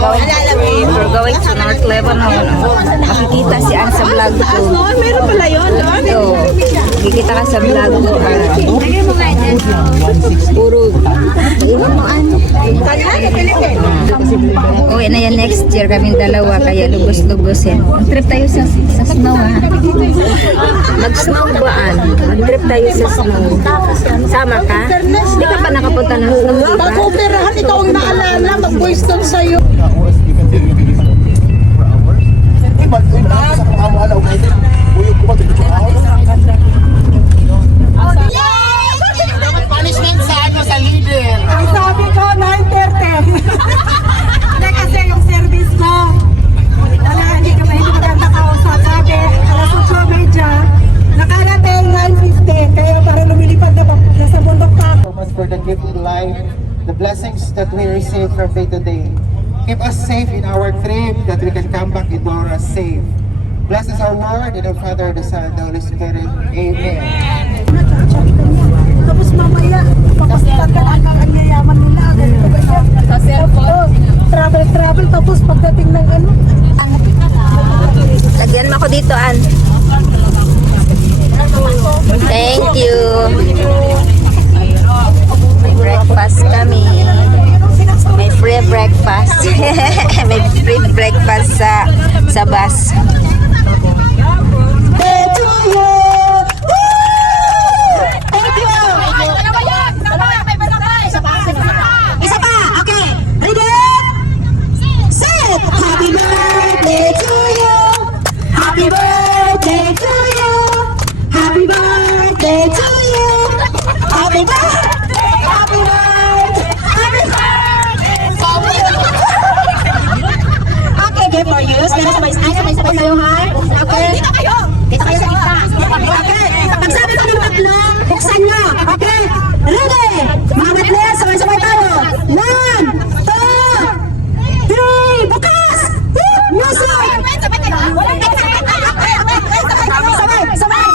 We're going to North Lebanon. Makikita si Ann sa vlog ko. Meron pala yun. Makikita ka sa vlog ko. Puro. Uwi na yan next year. Kaming dalawa. Kaya lubos-lubosin. Trip tayo sa snow ha. Mag-snow ba Ann? Mag-trip tayo sa snow. Sama ka? Hindi ka pa nakapunta ng snow, diba? Mag-operahan, ikaw ang naalala. Mag-voice down sa'yo. Punishment sa ano, sa leader. Ang sabi ko, 9:30. Hindi kasi yung service ko. Wala, hindi maganda kausap. Sabi, alas 8:30. Nakarating 9:50. Kaya para lumilipad na nasa bundok pa ako. For the gift in life, the blessings that we receive from day to day. Keep us safe in our trip, that we can come back in Dora safe. Bless us our Lord, and our Father, the Son, the Holy Spirit. Amen. Tapos mamaya, papasitan ka lang ang yayaman nila. Ganito ba siya? Sa cellphone. Travel. Tapos pagdating ng ano. Lagyan mo ako dito, Ann. Thank you. May breakfast kami. May free breakfast. May free breakfast sa bus. Isa pa, okay. Ready? Set! Happy birthday to you. Happy birthday to you. Happy birthday to you. Happy birthday. Happy birthday. Happy birthday. Okay, good for you. Sabay kayo, ha? Okay. Dito kayo. Dito kayo sa kita. Okay. Pag sabi ko ng tatlo, buksan nyo. Okay. Ready? Mga matles, sabay-sabay tayo. 1, 2, 3, bukas! Music! Sabay!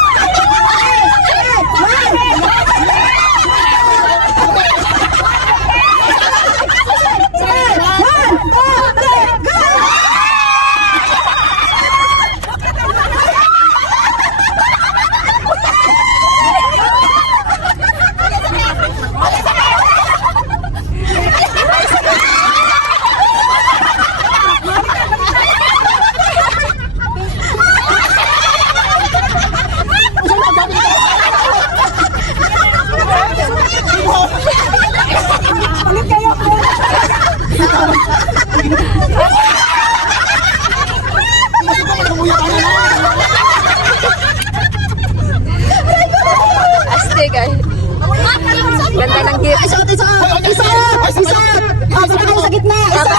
Astig ay. Ganda ng gift. Isa! Sabi kayo sa gitna! Isa!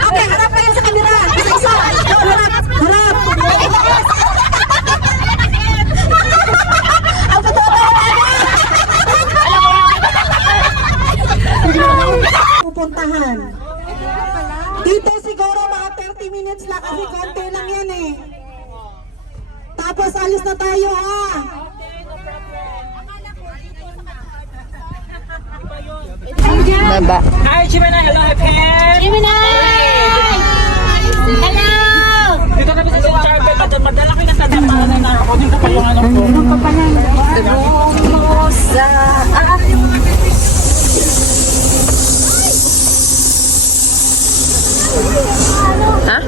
Okay, harap kayo sa kamera! Isa! Harap! Ang totoo ba? Pupuntahan. Dito siguro mga 30 minutes lang kasi konti lang yan eh. Tapos alis na tayo ha. Baba. Hi, Jimena. Hello, Pen. Jimena! Hello! Dito kami sa Charbel. Padala ko na sa damanan na ako. Dito pa yung ano ko. Rosa. Ha?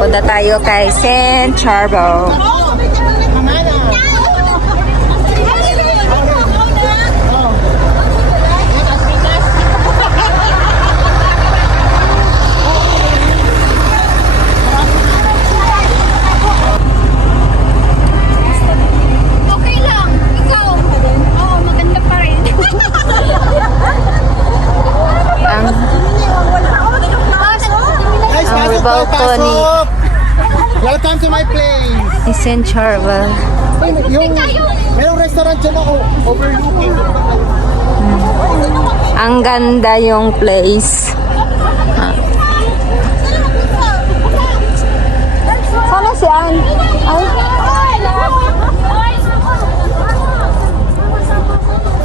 Punta tayo kay St. Charbel. Balcony. Welcome to my place. St. Charbel. Yung, merong restaurant dyan ako, overlooking. Ang ganda yung place. Sana si Ann? Ay.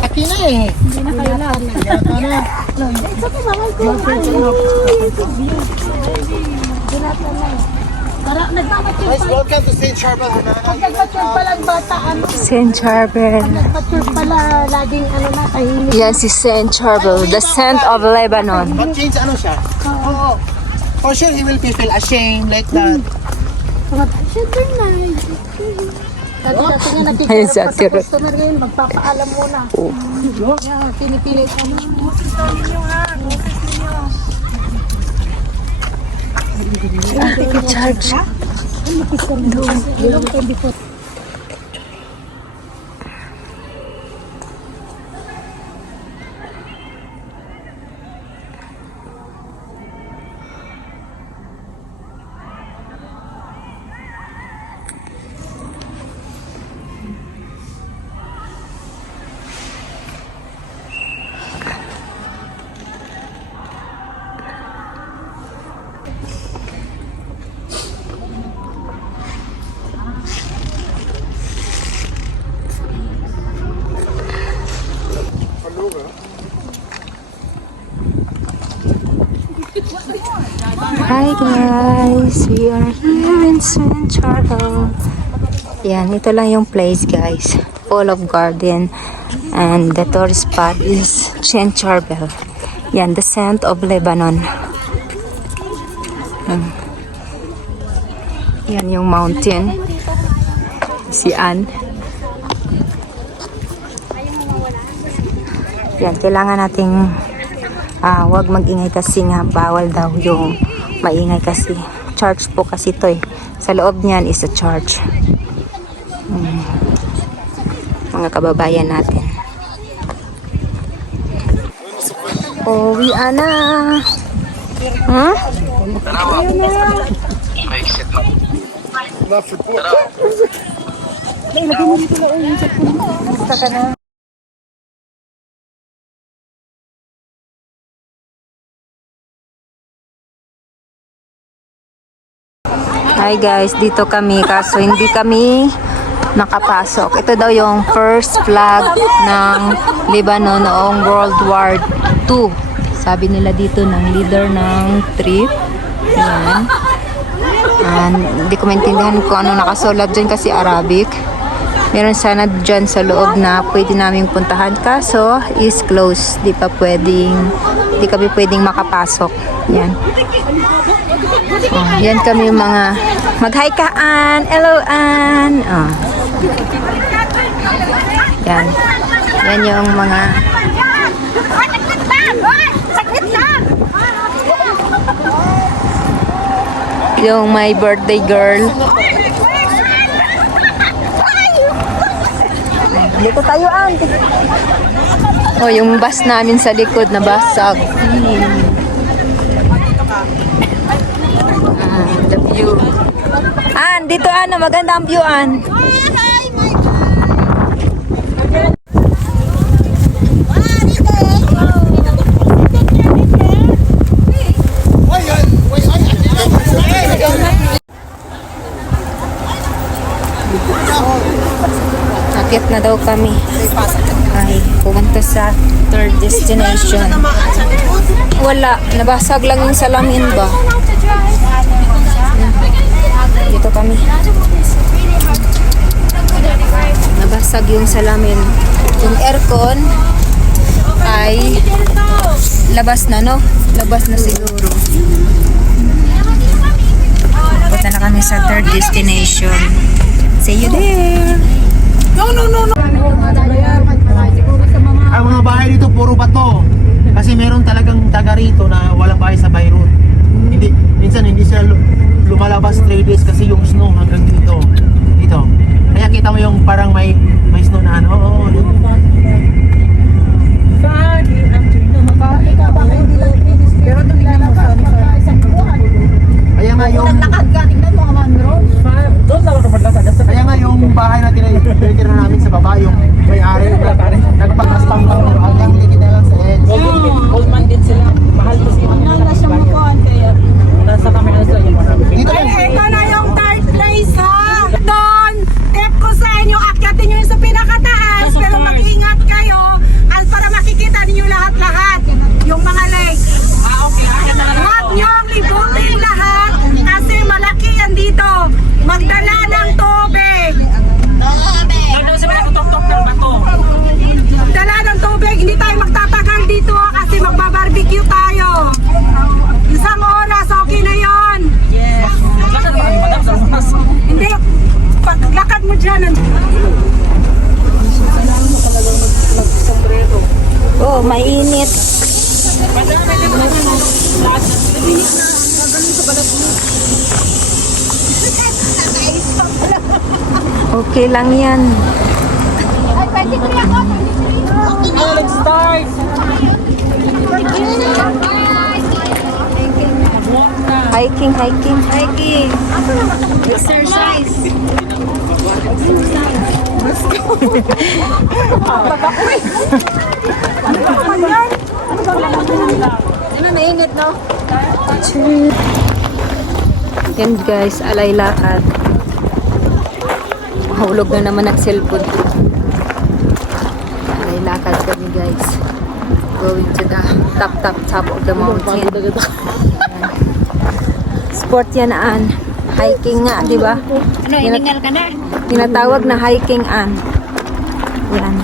Aki na eh. Guys, welcome to St. Charbel, Hanana. Nagpature pala ang bata, ano? St. Charbel. Nagpature pala, laging ano na, tahimik. Yan si St. Charbel, the scent of Lebanon. But change ano siya? Oo. For sure, he will feel ashamed like that. Siyempre na. Dati nga Ayun nakikita sa pa sa tiro. customer ngayon, magpapaalam muna. Yan, pinipili ka mo. Charge. Hi guys, we are here in St. Charbel. Yan, ito lang yung place guys. Full of garden. And the tourist spot is St. Charbel. Yan, the scent of Lebanon. Yan yung mountain. Si Ann. Yan, kailangan nating wag mag-ingay kasi nga bawal daw yung maingay kasi church po kasi to eh. Sa loob niyan is a church. Mga kababayan natin. Uwi na. Huh? Hi guys, dito kami kaso hindi kami nakapasok. Ito daw yung first flag ng Lebanon noong World War II. Sabi nila dito ng leader ng trip. Ayan. And, hindi ko maintindihan kung ano nakasulat dyan kasi Arabic. Meron sana dyan sa loob na pwede naming puntahan kaso is closed. Di kami pwedeng makapasok. Yan. Oh, yan kami mga mag-hi ka, Ann. Hello, Ann. Oh. Yan. Yan yung mga yung my birthday girl. Dito tayo, Ann. Oh, yung bus namin sa likod na basag. The view. Ann, dito ano, maganda ang view, Ann. Akit na daw kami. Ay, pumunta sa third destination. Wala, nabasag lang yung salamin ba? Dito kami. Nabasag yung salamin. Yung aircon ay labas na, no? Labas na siguro. Punta na kami sa third destination. See you there! Ang mga bahay dito puro bato. Kasi meron talagang taga rito na walang bahay sa Beirut. Minsan hindi sila lumalabas 3 days kasi yung snow hanggang dito. Dito. Kaya kita mo yung parang may snow na ano. Oo, dito. Kaya nga yung bahay natin ay tinitira namin sa baba yung may-ari nagpapastang hanggang ligid na lang sa edge. Old man din sila. Mahal ko sila. Nasa mukuan kaya. Nasa kami na sila yung marami. Dito lang. Ito na yung third place ha. Doon, tip ko sa inyo, akyatin nyo yung sa pinakataas, pero mag-ingat kayo para makikita ninyo lahat-lahat. Yung mga legs. Huwag nyong libutin lahat kasi malaki yan dito. Magdala ng tubig. Ano sa mga kutok-tok ng bato? Magdala ng tubig. Hindi tayo magtatagal dito kasi magbabarbecue tayo. Isang oras, okay na yon. Lakad ba? Madam sa mas. Hindi, paglakad mo dyan. Oh, mainit. Okay lang yan. Oh, let's start! Hiking. Exercise. Mainit, no? Yan guys, alay lakad. Mahulog na naman ang cellphone. Alay lakad kami guys. Going to the top of the mountain. Ayan. Sport yan an. Hiking nga, di ba? Ano, iningal ka na? Tinatawag na hiking an. Yan.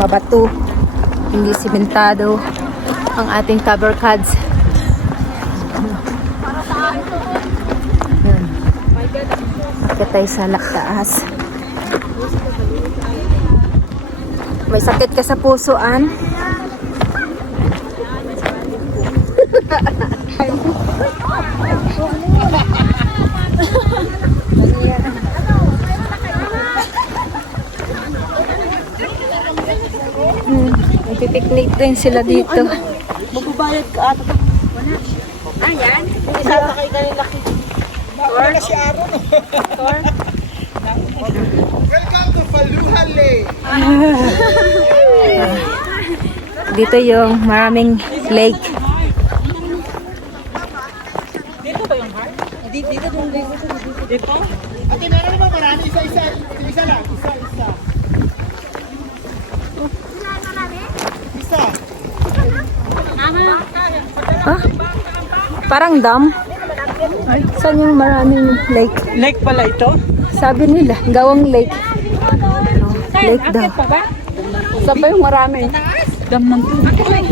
Mabato. Hindi simentado ang ating cover cards. Yan. Akit tayo sa taas. May sakit ka sa puso, An? Nagpipiknik din sila dito. Magbabayad ka ata. Ayan. Sakay ka nila. Wala si Aaron. Welcome to Paluhale! Dito yung maraming lake. Dito ba yung heart? Dito? Ate, meron naman marami. Isa lang. Isa. Ah? Parang dam. Saan yung maraming lake? Lake pala ito? Sabi nila, gawang lake. Oh, lake daw. Saan ba yung marami? Dam ng tubig.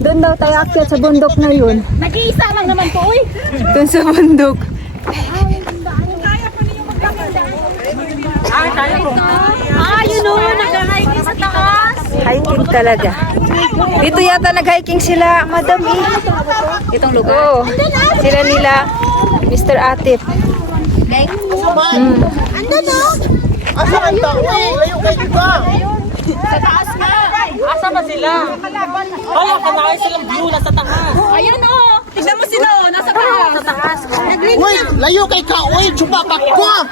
Doon daw tayo akyat sa bundok na yun. Nag-iisa lang naman po, uy. Doon sa bundok. Yun o, nag-hiking sa taas. Hiking talaga. Dito yata nag-hiking sila, Madam E. Itong lugar? Oo. Sila nila, Mr. Atip. Andun o. Asa ka ito? Layo kayo dito. Sa taas na. Asa ba sila? Ay, kanakay silang blue na sa taas. Ayan o. Tignan mo sila o, nasa taas. Sa taas. Uy, layo kay ka. Uy, chupapak ko.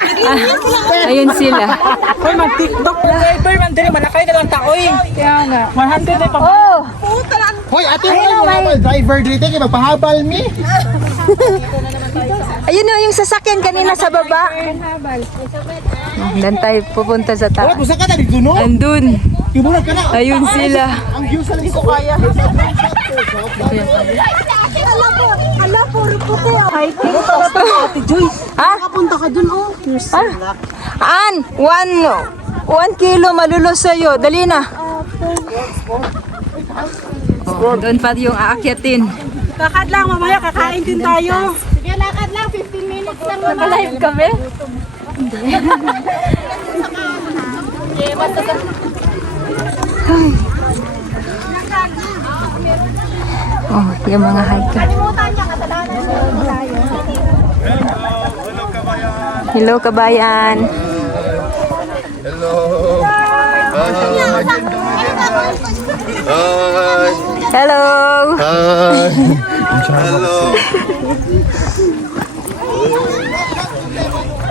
Ayun sila. Uy, mag-tiktok. Driver man din, malakay na lang taoy. Kaya nga. 100 na pa. Oh! Hoy, ate, may driver dito. Kaya magpahabal mi. Ayun o, yung sasakyan kanina sa baba. Doon tayo pupunta sa Wala, taas. busa ka na dito, no? Andun. Ibulat ka na. Ayun sila. Ang view sa likod ko kaya. Ala, puro puti o. Hiking. Ha? Punta ka dun o. An, 1 kilo malulos sa'yo. Dali na. Oh, doon pa yung aakyatin. Lakad lang, mamaya kakain din tayo. Sige, lakad lang. 15 minutes lang naman. Naka-live kami? Oh, yung mga hiker. Hello, kabayan. Hello.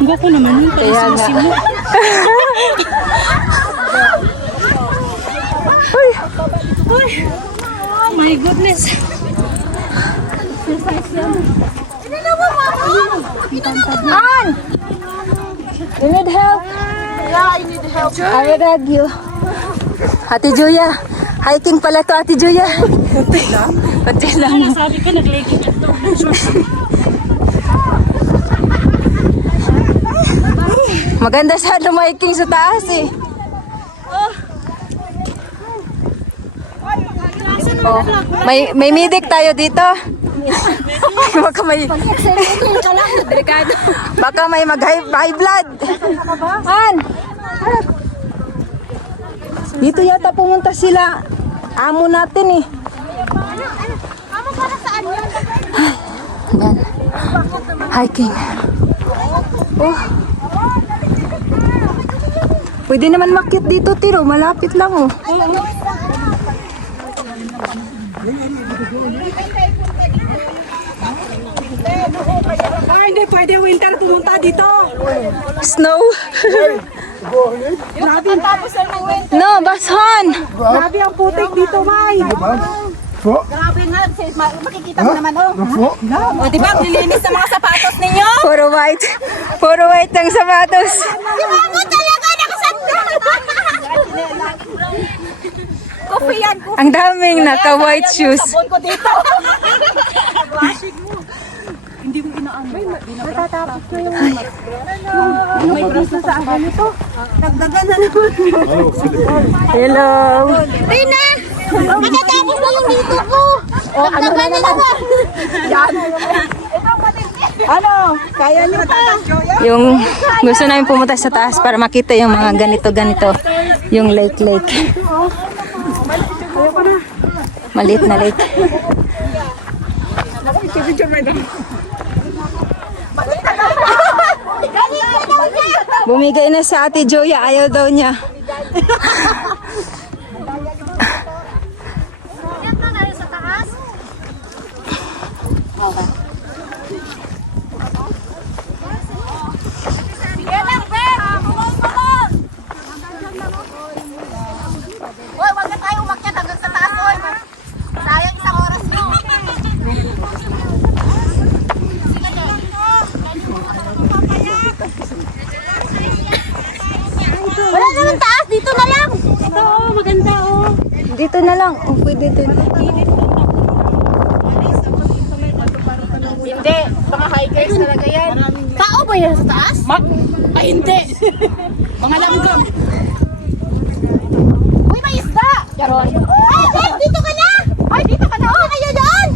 Goko naman yun. Kaya nga. Uy! Oh my goodness. An! You need help? Yeah, I need help. I will help you. Ate Julia. Hiking pala to, Ate Julia. Pati lang. Sabi ko, nag-legging ito. Maganda sa hiking sa taas eh. Oh, may medic tayo dito. Baka may baka may mag-high blood. Han. Dito yata pumunta sila. Amo natin eh. Amo para saan yun? Yan. Hiking. Oh. Pwede naman makyat dito, Tiro. Malapit lang oh. Hindi pwede winter pumunta dito. Snow. Grabe. No, bason. Grabe ang putik dito, May. Grabe nga, makikita mo naman oh. O, di ba? Ang lilinis ng mga sapatos ninyo. Puro white. Puro white ang sapatos. Si Mamo talaga nakasanda. Kopi yan, kopi. Ang daming naka-white shoes. Sabon ko dito. May bras na sa akin ito. Nagdagan na naman. Hello. Rina! Matatapos na yung dito ko. Nagdagan na naman. Yan. Ano? Kaya niyo pa? Yung gusto namin pumunta sa taas para makita yung mga ganito-ganito. Yung lake. Maliit na lake. Bumigay na sa Ate Joya, ayaw daw niya. Yan na tayo sa taas. Sige lang, Ben! Kumong! Hoy, wag na tayo umakyat hanggang sa taas, hoy. Sayang isang oras mo. Wala naman taas, dito na lang. Ito, maganda, oh. Dito na lang. Oh, pwede dito. Hindi, mga hikers talaga yan. Tao ba yan sa taas? Ay, hindi. Mga langgam. Uy, may isda! Yaron. Ay, Ben, dito ka na! Ay, dito ka na! Oh, kayo dyan!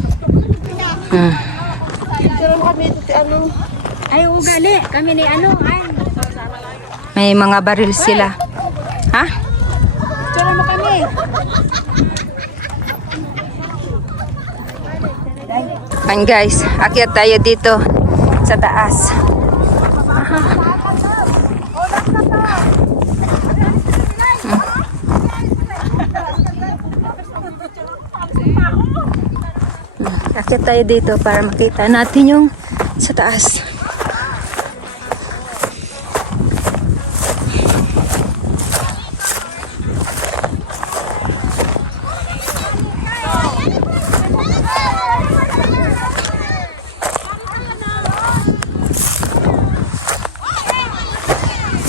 Ay, ugali. Kami ni ano, ay. May mga baril sila. Ha? Tira mo kami. Ayan guys, akyat tayo dito sa taas. Akyat tayo dito para makita natin yung sa taas.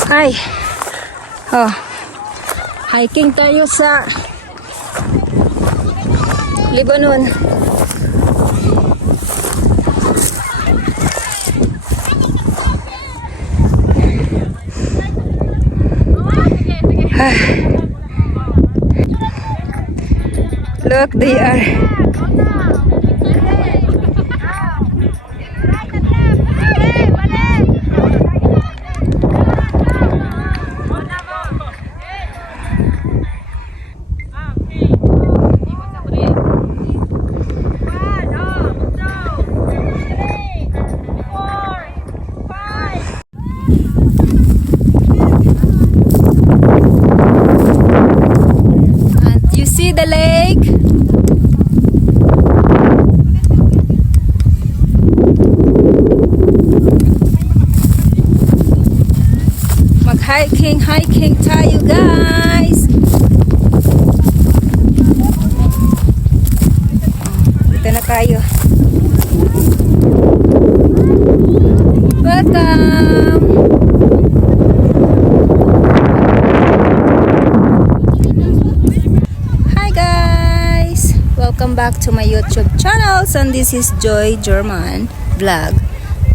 Hi. Oh. Hiking tayo sa Lebanon. Look, they are and you see the lake? Hiking tayo guys. Dito na tayo. Welcome. Hi guys. Welcome back to my YouTube channel. And this is Joy German Vlog.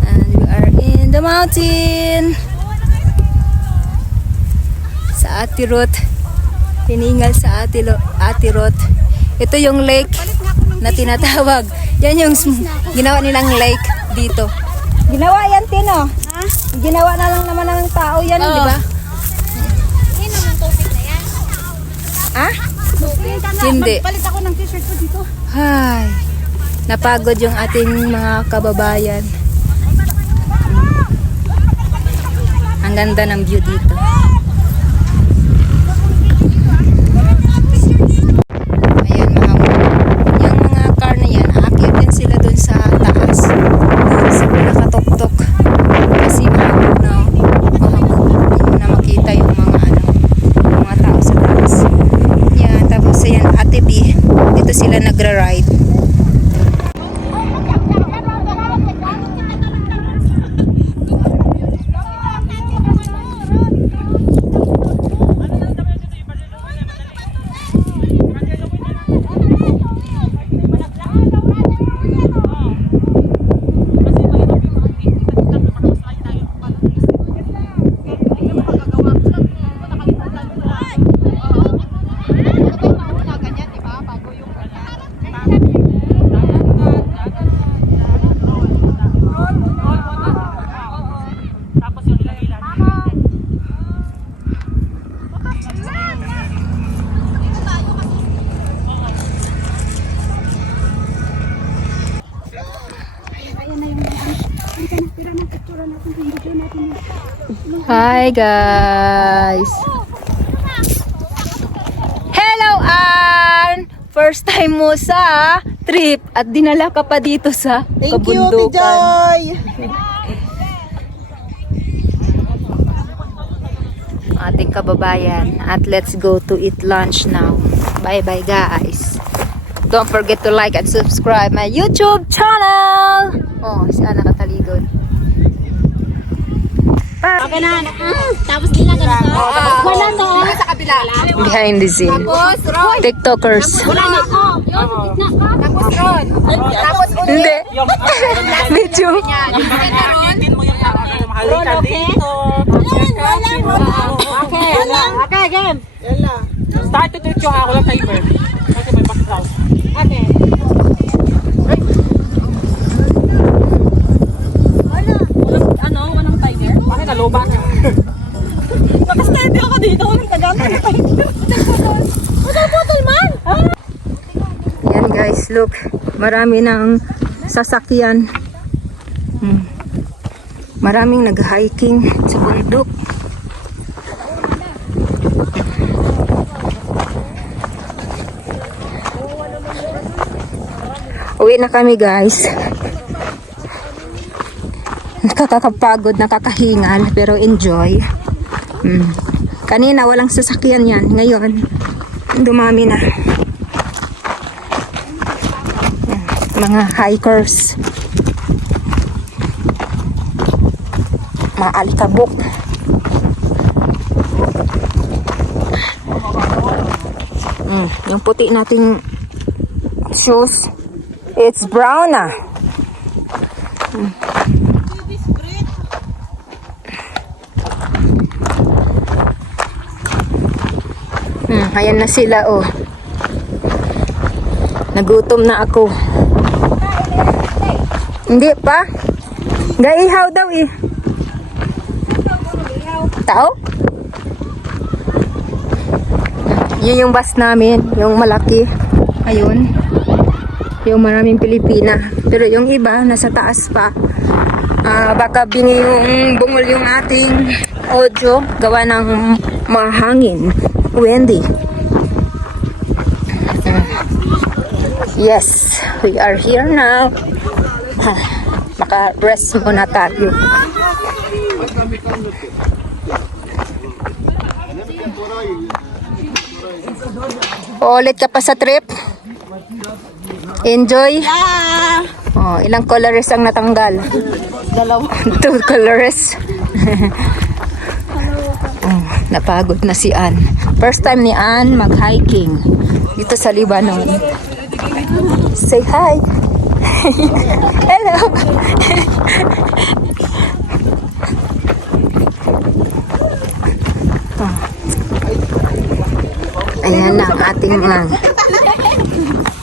And we are in the mountain. Sa Ate Ruth. Hiningal sa Ate Ruth. Ito yung lake na tinatawag. Yan yung ginawa nilang lake dito. Ginawa yan, Tino. Ha? Ginawa na lang naman ng tao yan, di ba? Hindi naman tubig na yan. Ha? Hindi. Palit ako ng t-shirt ko dito. Hay. Napagod yung ating mga kababayan. Ang ganda ng view dito. Ayan yung mga car na yan, aakyat din sila dun sa taas. Dun sa pinakatok-tok. Kasi mahabog na. Hindi na makita yung mga tao sa taas. Yan, tapos ayan, Ate B. Dito sila nagra-ride. Hi guys! Hello Ann! First time mo sa trip at dinala ka pa dito sa kabundukan. Joy! Ating kababayan. At let's go to eat lunch now. Bye bye guys! Don't forget to like and subscribe my YouTube channel! Oh, si Ana nakataligod. Okay na. Tapos di na ganito. Wala na. Sa kabila. Behind the scene. Tapos, Ron. TikTokers. Wala na. Tapos, Ron. Tapos, Hindi. Medyo. Tin mo yung mahali ka dito. Okay. Okay, game. Start to teach you ako lang timer. Kasi may background. Okay. Walang timer? Bakit nalobat? Nakasteady ako dito. Walang tagamit. Wala bottle man. Yan guys, look. Marami ng sasakyan. Maraming nag-hiking sa bundok. Uwi na kami guys. Nakakapagod, nakakahingal, pero enjoy. Kanina walang sasakyan yan. Ngayon, dumami na. Mga hikers. Mga alikabok. Yung puti nating shoes, it's brown na. Ayan na sila, oh. Nagutom na ako. Hindi pa. Gaihaw daw eh. Tao? Yun yung bus namin, yung malaki. Ayun. Yung maraming Pilipina. Pero yung iba, nasa taas pa. Baka bungol yung ating audio. Gawa ng mahangin. Windy. Yes, we are here now. Maka-rest muna tayo. Uulit ka pa sa trip? Enjoy? Oh, ilang colors ang natanggal? 2 colors. Oh, napagod na si Ann. First time ni Ann mag-hiking dito sa Libanon. Say hi. Hello. Ayan na ang ating mga...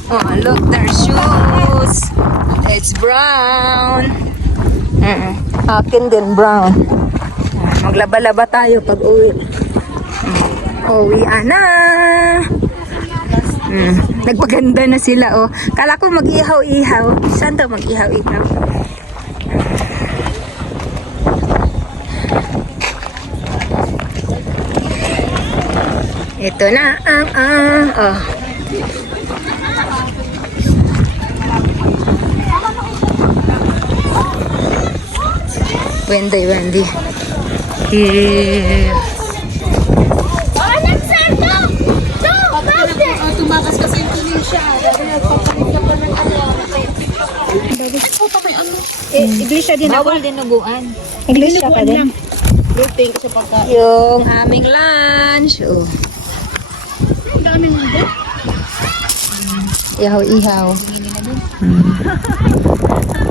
Oh, look, their shoes. It's brown. Akin din brown. Maglaba-laba tayo pag uwi. Uwi na. Nagpaganda na sila, oh. Kala ko mag-ihaw-ihaw. Saan daw mag-ihaw-ihaw? Ito na ang oh. Wendy. Yeah. Tumakas kasi yung tuloy siya. Nagpapalit ka pa ng ano. Iglesia din ako. Bawal dinuguan. Iglesia ka din. Luting kasi pagka... Yung aming lunch. Oh. Ang dami nandun. Ihaw-ihaw.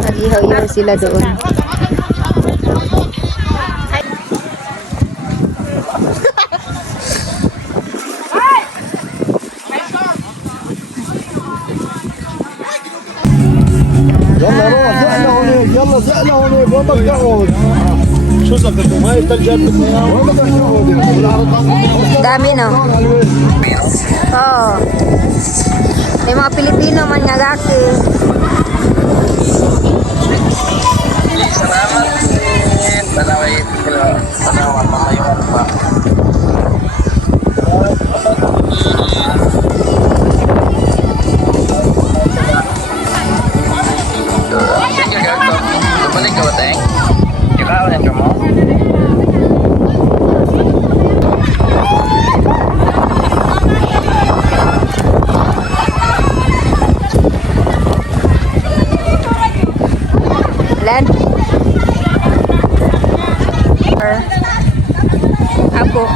Nag-ihaw-ihaw sila doon. يلا روح زقنا هونيك يلا زقنا هونيك وين بدك تقعد؟ شو زقتهم؟ هاي الثلجات بدنا وين بدك تقعد؟ والعرض Dami, no? Oh. May mga Pilipino man nga gaki. Len? Abo.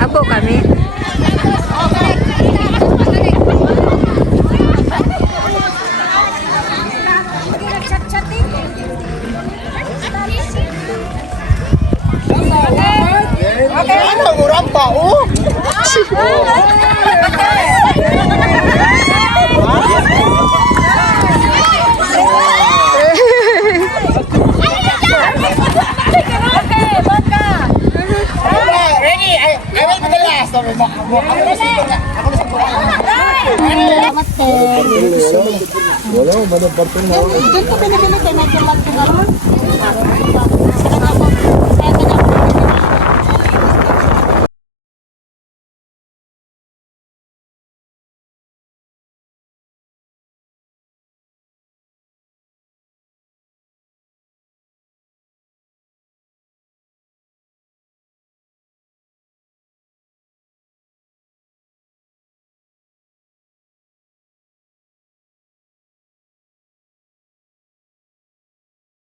Abo kami. Ano mo rampa oh? Wala, managbartong na. Doon ko binibili kayo. Medyo lang ko na ron.